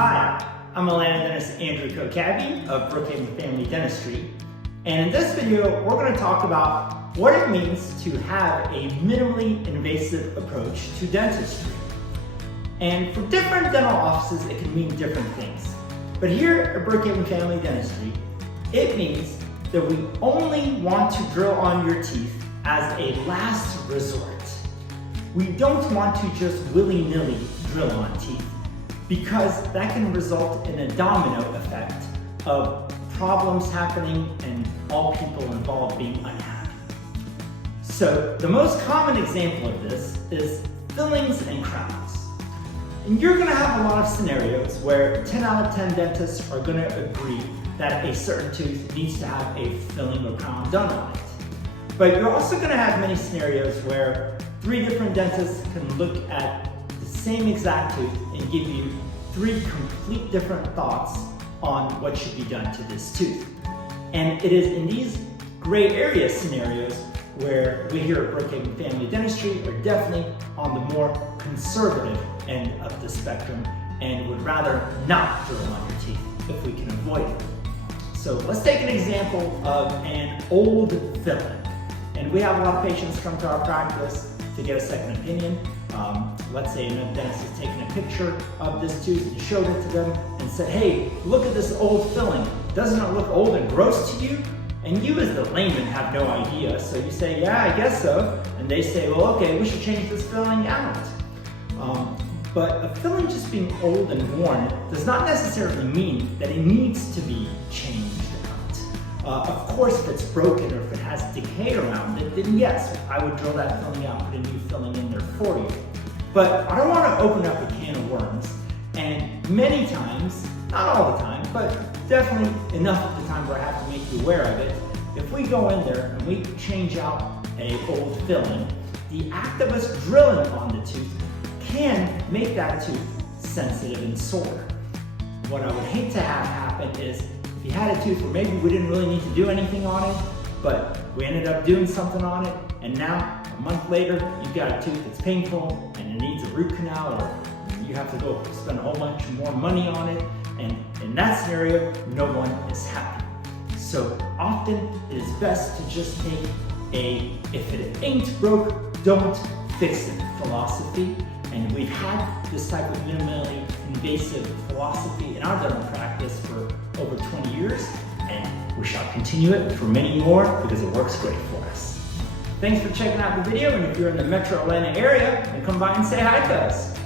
Hi, I'm Atlanta dentist Andrew Kokabi of Brookhaven Family Dentistry, and in this video we're going to talk about what it means to have a minimally invasive approach to dentistry. And for different dental offices it can mean different things. But here at Brookhaven Family Dentistry, it means that we only want to drill on your teeth as a last resort. We don't want to just willy-nilly drill on teeth, because that can result in a domino effect of problems happening and all people involved being unhappy. So the most common example of this is fillings and crowns. And you're going to have a lot of scenarios where 10 out of 10 dentists are going to agree that a certain tooth needs to have a filling or crown done on it. But you're also going to have many scenarios where 3 different dentists can look at the same exact tooth and give you 3 complete different thoughts on what should be done to this tooth. And it is in these gray area scenarios where we here at Brookhaven Family Dentistry are definitely on the more conservative end of the spectrum and would rather not drill on your teeth if we can avoid it. So let's take an example of an old filling. And we have a lot of patients come to our practice to get a second opinion. Let's say a dentist has taken a picture of this tooth and showed it to them and said, hey, look at this old filling. Doesn't it look old and gross to you? And you as the layman have no idea. So you say, yeah, I guess so. And they say, well, okay, we should change this filling out. But a filling just being old and worn does not necessarily mean that it needs to be changed out. Of course, if it's broken or if it has decay around it, then yes, I would drill that filling out, put a new filling in there for you. But I don't want to open up a can of worms, and many times, not all the time, but definitely enough of the time where I have to make you aware of it, if we go in there and we change out an old filling, the act of us drilling on the tooth can make that tooth sensitive and sore. What I would hate to have happen is if you had a tooth where maybe we didn't really need to do anything on it, but we ended up doing something on it, and now a month later you've got a tooth that's painful and it needs a root canal, or you have to go spend a whole bunch more money on it, and in that scenario no one is happy. So often it is best to just take a if it ain't broke, don't fix it philosophy. And we've had this type of minimally invasive philosophy in our dental practice for over 20 years, and we shall continue it for many more because it works great for us. Thanks for checking out the video, and if you're in the Metro Atlanta area, then come by and say hi to us.